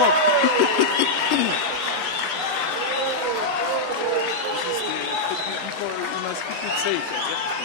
You must keep it safe.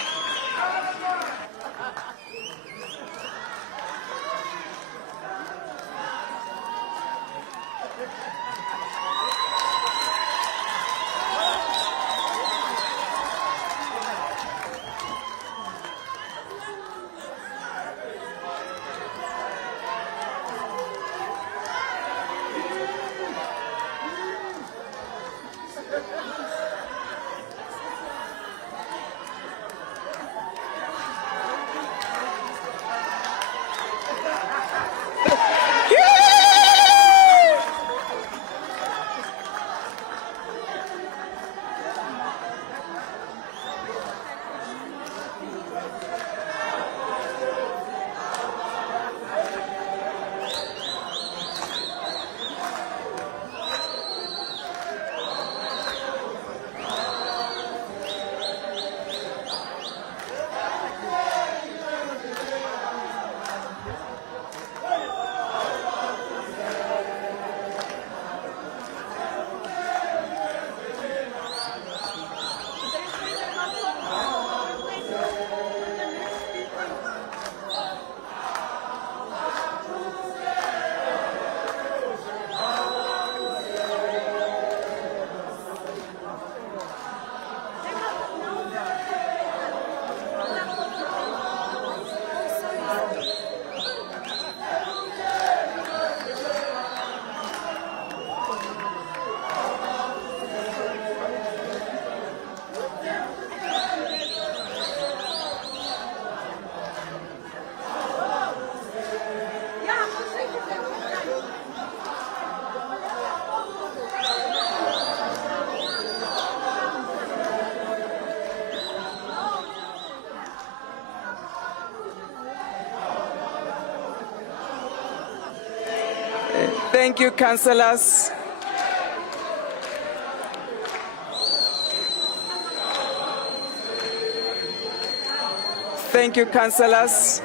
Thank you, councillors. Thank you, councillors.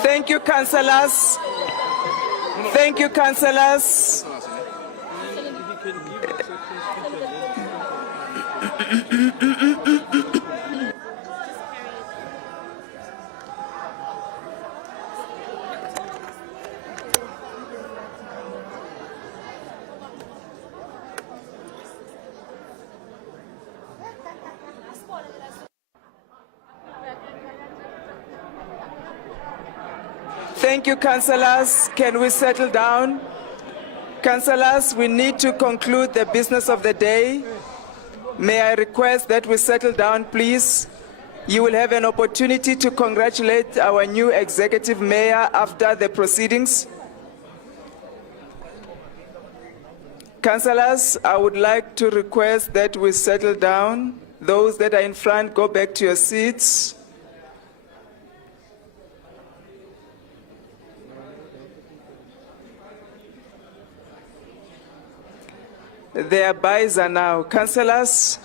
Thank you, councillors. Thank you, councillors. Thank you, councillors. Can we settle down? Councillors, we need to conclude the business of the day. May I request that we settle down, please? You will have an opportunity to congratulate our new executive mayor after the proceedings. Councillors, I would like to request that we settle down. Those that are in front, go back to your seats. Their buys are now. Councillors,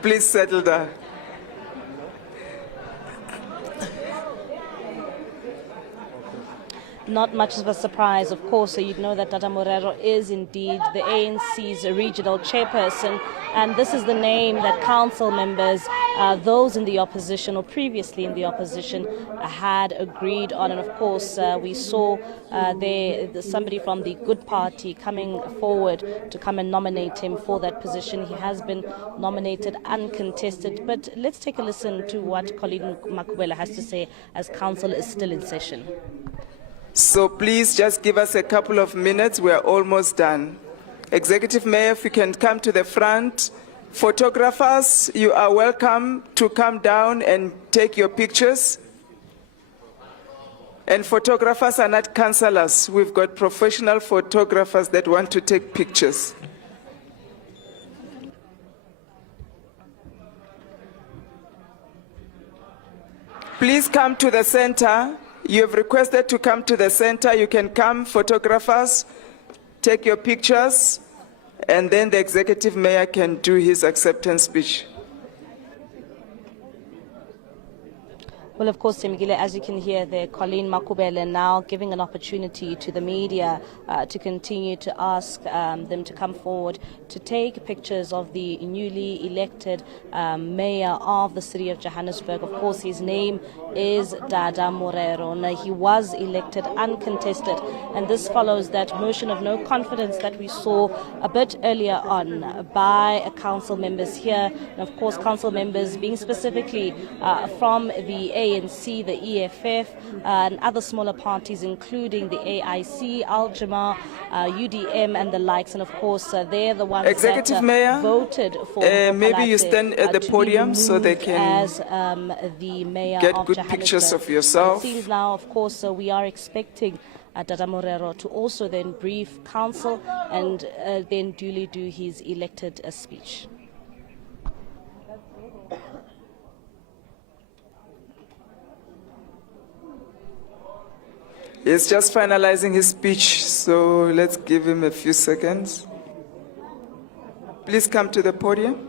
please settle down. Not much of a surprise, of course. So you'd know that Dr Morero is indeed the ANC's regional chairperson, and this is the name that council members, those in the opposition or previously in the opposition, had agreed on. And of course, we saw somebody from the Good Party coming forward to come and nominate him for that position. He has been nominated uncontested. But let's take a listen to what Colleen Makubela has to say as council is still in session. So please just give us a couple of minutes. We are almost done. Executive Mayor, if you can come to the front. Photographers, you are welcome to come down and take your pictures. And photographers are not councillors. We've got professional photographers that want to take pictures. Please come to the center. You have requested to come to the center. You can come, photographers, take your pictures, and then the executive mayor can do his acceptance speech. Well, of course, Temigile, as you can hear there, Colleen Makubele now giving an opportunity to the media to continue to ask them to come forward to take pictures of the newly elected mayor of the city of Johannesburg. Of course, his name is Dada Morero. Now, he was elected uncontested, and this follows that motion of no confidence that we saw a bit earlier on by council members here. And of course, council members being specifically from the ANC, the EFF, and other smaller parties, including the AIC, Al-Jama, UDM, and the likes. And of course, they're the ones Executive that Mayor, voted for maybe you Phalatse, stand at the to be podium so they can as the mayor get of good Johannesburg. pictures of yourself. It seems now, of course, we are expecting Dr Morero to also then brief council and then duly do his elected speech. He's just finalizing his speech, so let's give him a few seconds. Please come to the podium.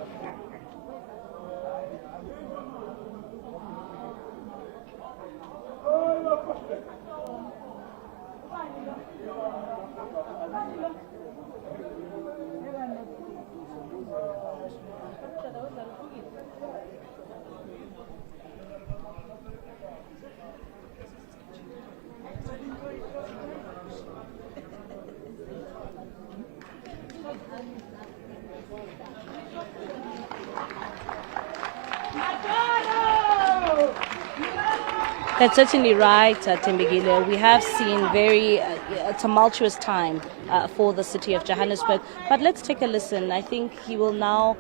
That's certainly right, Tembegile. We have seen very tumultuous time for the city of Johannesburg. But let's take a listen. I think he will now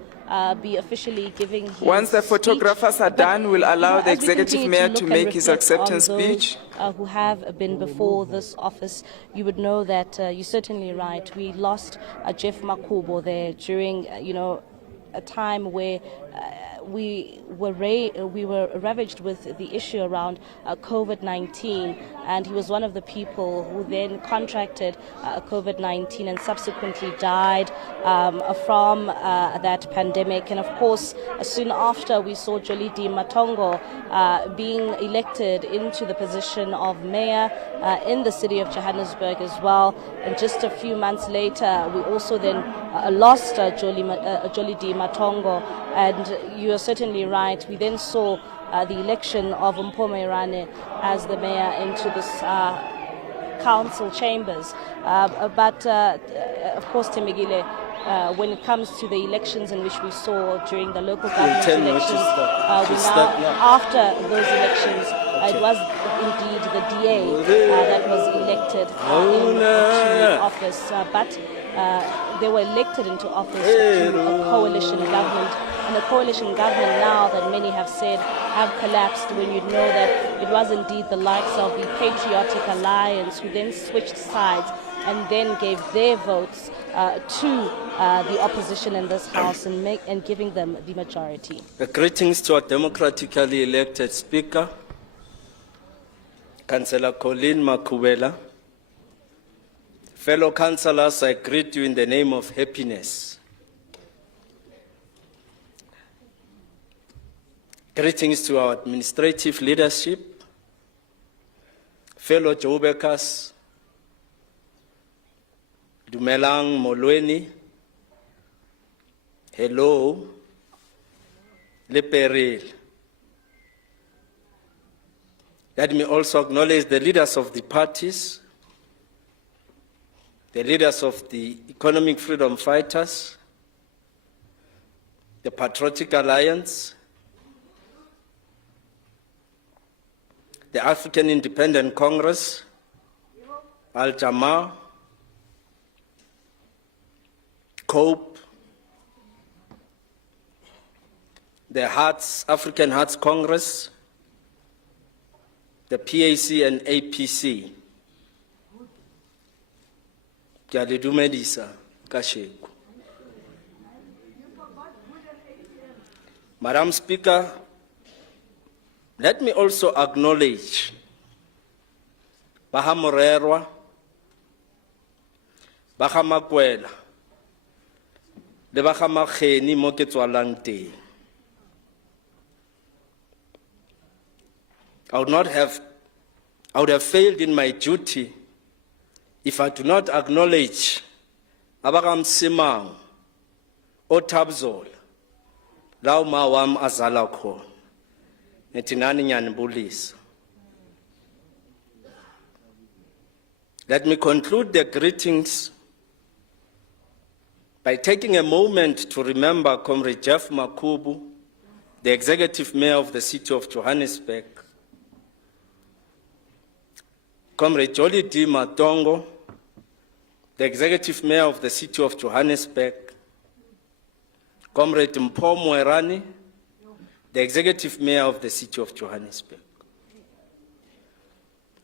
be officially giving his Once the photographers are done, we'll allow the as we executive continue mayor to to look make and his reflect on acceptance those, speech. who have been before this office, you would know that you're certainly right. We lost Jeff Makubo there during, a time where we were ravaged with the issue around COVID-19, and he was one of the people who then contracted COVID-19 and subsequently died from that pandemic. And of course, soon after, we saw Jolidi Matongo being elected into the position of mayor in the city of Johannesburg as well. And just a few months later, we also then lost Jolidi Matongo. And you are certainly right. We then saw the election of Mpho Phalatse as the mayor into this council chambers. But of course, Temegile, when it comes to the elections in which we saw during the local government elections, after those elections, it was indeed the DA that was elected into office. But they were elected into office to a coalition government. And the coalition government now that many have said have collapsed, when you know that it was indeed the likes of the Patriotic Alliance who then switched sides and then gave their votes to the opposition in this House and giving them the majority. Greetings to our democratically elected Speaker, Councillor Colleen Makuwela. Fellow councillors, I greet you in the name of happiness. Greetings to our administrative leadership, fellow Joburgers, Dumelang Molweni, hello, Leperil. Let me also acknowledge the leaders of the parties, the leaders of the Economic Freedom Fighters, the Patriotic Alliance, the African Independent Congress, Al-Jamaa, COPE, the African Hearts Congress, the PAC and APC. Madam Speaker, let me also acknowledge Baha Morerwa, Baha Makwela, le Baha Makheni mo ke tswalang teng. I would have failed in my duty if I do not acknowledge Abagam Simang, Otabzol, Lau Mawam Azalako. Let me conclude the greetings by taking a moment to remember Comrade Jeff Makubu, the Executive Mayor of the City of Johannesburg, Comrade Jolidi Matongo, the Executive Mayor of the City of Johannesburg, Comrade Mpho Phalatse, the Executive Mayor of the City of Johannesburg.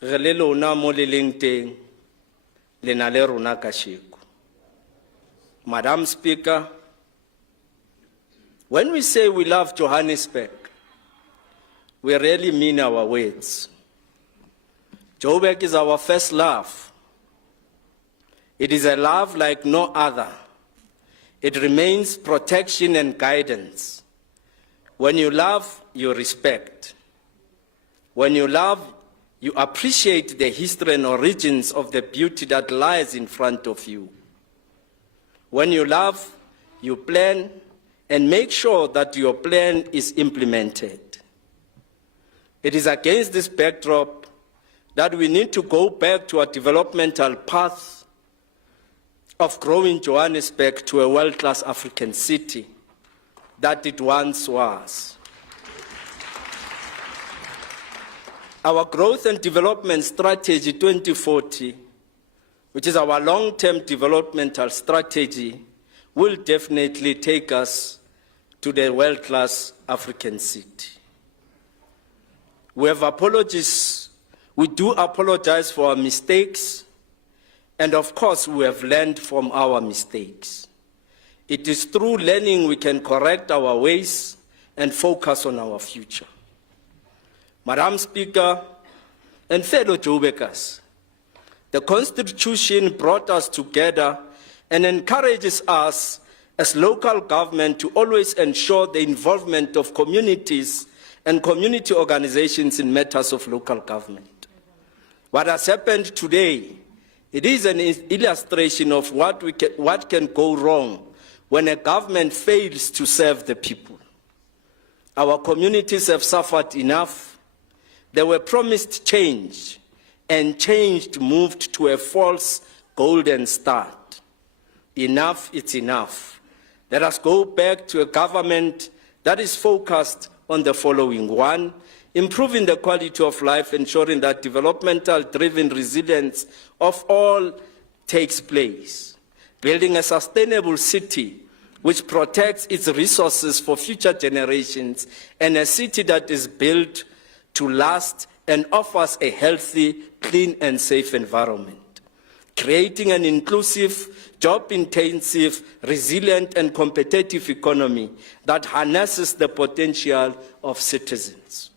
re le lona mo le leng teng, le na le rona kasheko. Madam Speaker, when we say we love Johannesburg, we really mean our words. Joburg is our first love. It is a love like no other. It remains protection and guidance. When you love, you respect. When you love, you appreciate the history and origins of the beauty that lies in front of you. When you love, you plan and make sure that your plan is implemented. It is against this backdrop that we need to go back to a developmental path of growing Johannesburg to a world-class African city that it once was. Our Growth and Development Strategy 2040, which is our long-term developmental strategy, will definitely take us to the world-class African city. We have apologies. We do apologize for our mistakes, and of course we have learned from our mistakes. It is through learning we can correct our ways and focus on our future. Madam Speaker and fellow Joburgers, the Constitution brought us together and encourages us as local government to always ensure the involvement of communities and community organizations in matters of local government. What has happened today, it is an illustration of what can go wrong when a government fails to serve the people. Our communities have suffered enough. They were promised change, and change moved to a false golden start. Enough is enough. Let us go back to a government that is focused on the following. One, improving the quality of life, ensuring that developmental-driven resilience of all takes place. Building a sustainable city which protects its resources for future generations, and a city that is built to last and offers a healthy, clean and safe environment. Creating an inclusive, job-intensive, resilient and competitive economy that harnesses the potential of citizens.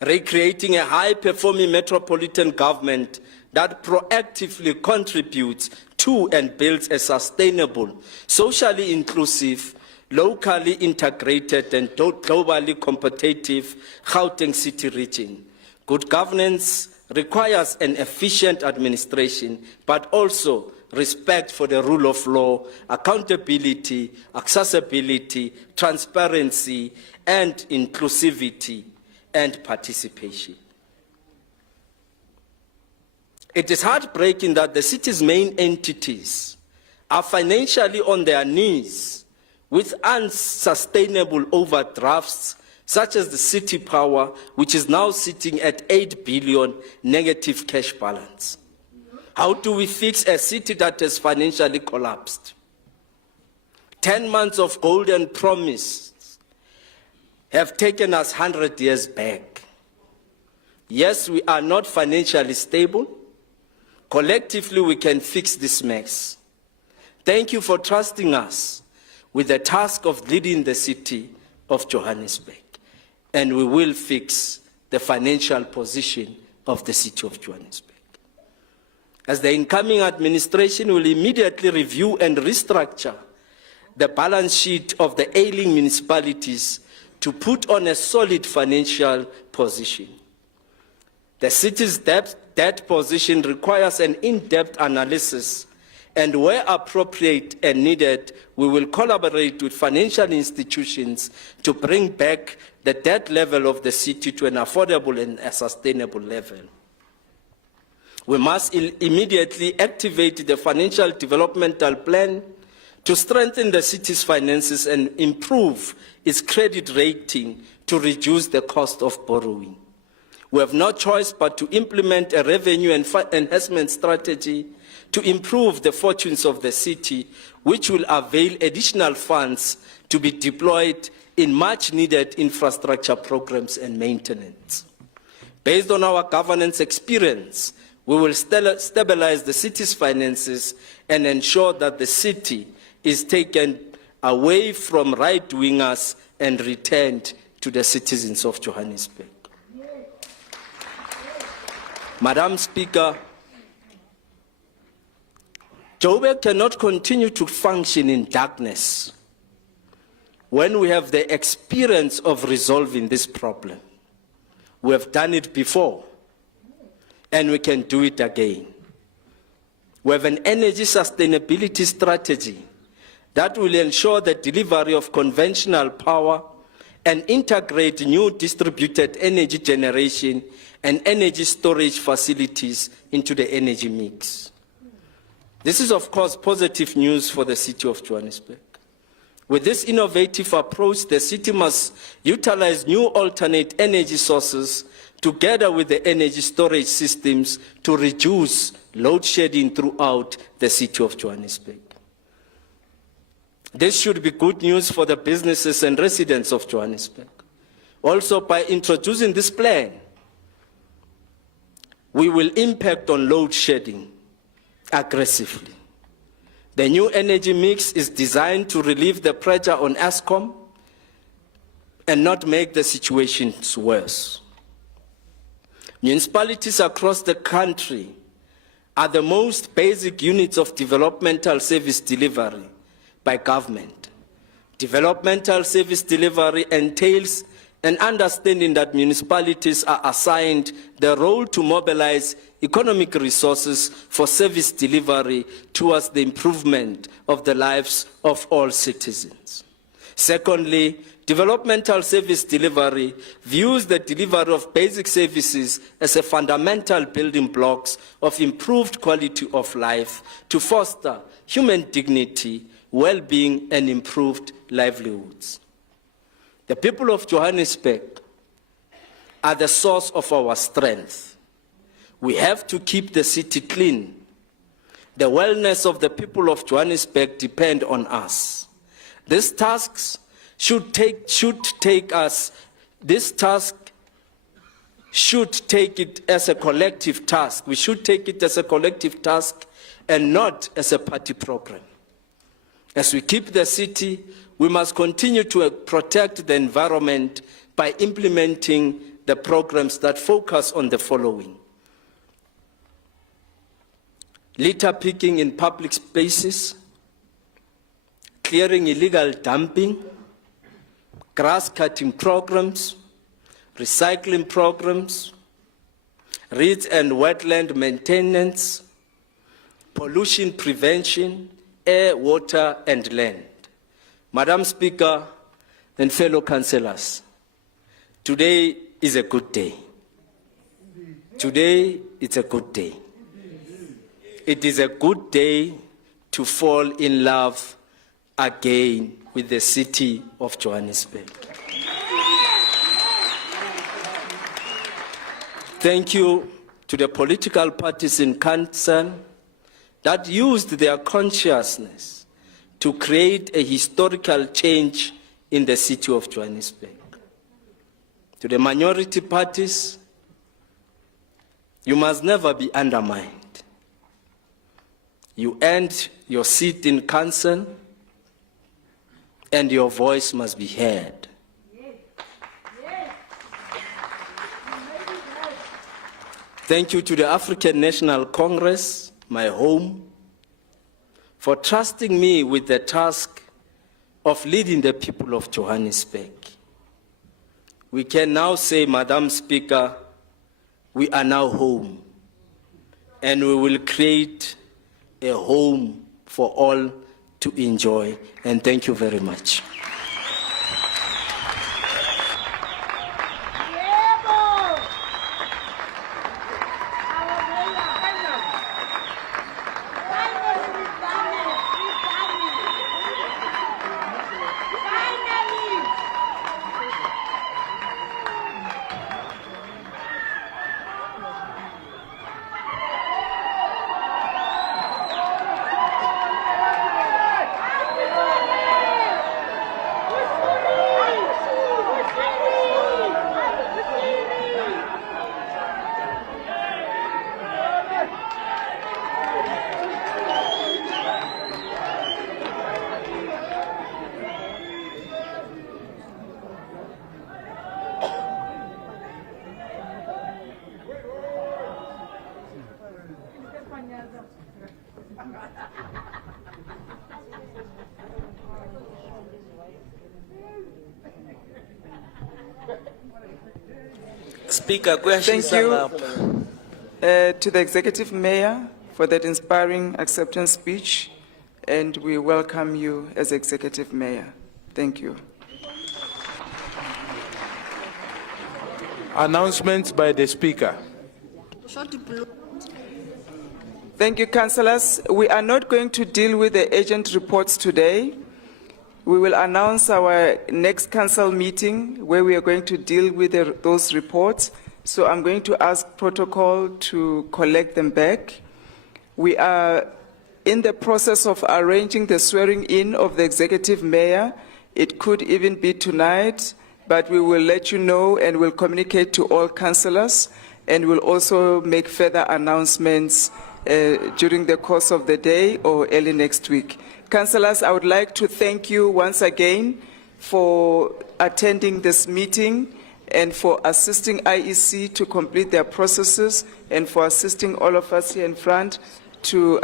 Recreating a high-performing metropolitan government that proactively contributes to and builds a sustainable, socially inclusive, locally integrated and globally competitive Gauteng city region. Good governance requires an efficient administration, but also respect for the rule of law, accountability, accessibility, transparency, and inclusivity and participation. It is heartbreaking that the city's main entities are financially on their knees with unsustainable overdrafts, such as the City Power, which is now sitting at 8 billion negative cash balance. How do we fix a city that has financially collapsed? 10 months of golden promise have taken us 100 years back. Yes, we are not financially stable. Collectively, we can fix this mess. Thank you for trusting us with the task of leading the city of Johannesburg, and we will fix the financial position of the city of Johannesburg. As the incoming administration will immediately review and restructure the balance sheet of the ailing municipalities to put on a solid financial position. The city's debt position requires an in-depth analysis, and where appropriate and needed, we will collaborate with financial institutions to bring back the debt level of the city to an affordable and a sustainable level. We must immediately activate the financial developmental plan to strengthen the city's finances and improve its credit rating to reduce the cost of borrowing. We have no choice but to implement a revenue and enhancement strategy to improve the fortunes of the city, which will avail additional funds to be deployed in much-needed infrastructure programs and maintenance. Based on our governance experience, we will stabilize the city's finances and ensure that the city is taken away from right-wingers and returned to the citizens of Johannesburg. Madam Speaker, Joburg cannot continue to function in darkness when we have the experience of resolving this problem. We have done it before, and we can do it again. We have an energy sustainability strategy that will ensure the delivery of conventional power and integrate new distributed energy generation and energy storage facilities into the energy mix. This is, of course, positive news for the city of Johannesburg. With this innovative approach, the city must utilize new alternate energy sources together with the energy storage systems to reduce load shedding throughout the city of Johannesburg. This should be good news for the businesses and residents of Johannesburg. Also, by introducing this plan, we will impact on load shedding aggressively. The new energy mix is designed to relieve the pressure on Eskom and not make the situations worse. Municipalities across the country are the most basic units of developmental service delivery by government. Developmental service delivery entails an understanding that municipalities are assigned the role to mobilize economic resources for service delivery towards the improvement of the lives of all citizens. Secondly, developmental service delivery views the delivery of basic services as a fundamental building blocks of improved quality of life to foster human dignity, well-being, and improved livelihoods. The people of Johannesburg are the source of our strength. We have to keep the city clean. The wellness of the people of Johannesburg depend on us. This task should take it as a collective task. We should take it as a collective task and not as a party program. As we keep the city, we must continue to protect the environment by implementing the programs that focus on the following: litter picking in public spaces, clearing illegal dumping, grass cutting programs, recycling programs, reeds and wetland maintenance, pollution prevention, air, water, and land. Madam Speaker and fellow councillors, today is a good day. Today is a good day. It is a good day to fall in love again with the city of Johannesburg. Thank you to the political parties in council that used their consciousness to create a historical change in the city of Johannesburg. To the minority parties, you must never be undermined. You earned your seat in council, and your voice must be heard. Thank you to the African National Congress, my home, for trusting me with the task of leading the people of Johannesburg. We can now say, Madam Speaker, we are now home, and we will create a home for all to enjoy. And thank you very much. Speaker, Thank you to the Executive Mayor for that inspiring acceptance speech, and we welcome you as Executive Mayor. Thank you. Announcements by the Speaker. Thank you, councillors. We are not going to deal with the agent reports today. We will announce our next council meeting where we are going to deal with those reports. So I'm going to ask protocol to collect them back. We are in the process of arranging the swearing in of the executive mayor. It could even be tonight, but we will let you know and will communicate to all councillors, and we'll also make further announcements during the course of the day or early next week. Councillors, I would like to thank you once again for attending this meeting and for assisting IEC to complete their processes and for assisting all of us here in front to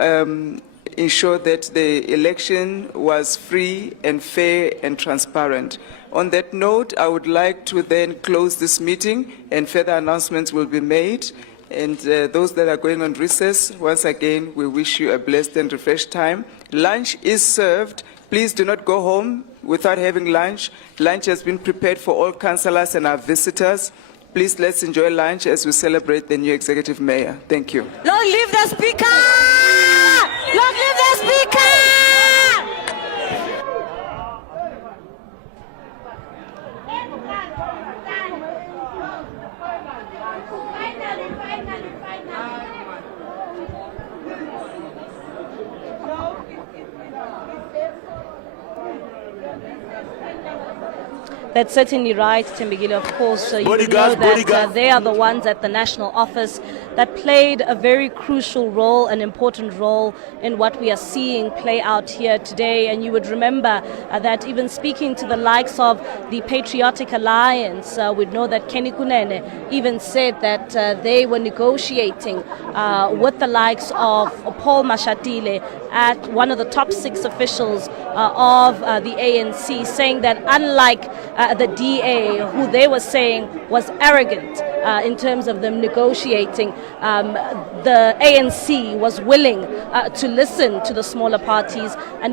ensure that the election was free and fair and transparent. On that note, I would like to then close this meeting and further announcements will be made. And those that are going on recess, once again, we wish you a blessed and refreshed time. Lunch is served. Please do not go home without having lunch. Lunch has been prepared for all councillors and our visitors. Please let's enjoy lunch as we celebrate the new executive mayor. Thank you. Long live the Speaker! Long live the Speaker! That's certainly right, Tembegile. Of course, you know Bodyguard, that bodyguard. they are the ones at the national office that played a very crucial role, an important role in what we are seeing play out here today. And you would remember that even speaking to the likes of the Patriotic Alliance, we'd know that Kenny Kunene even said that they were negotiating with the likes of Paul Mashatile at one of the top 6 officials of the ANC, saying that unlike the DA, who they were saying was arrogant in terms of them negotiating, the ANC was willing to listen to the smaller parties and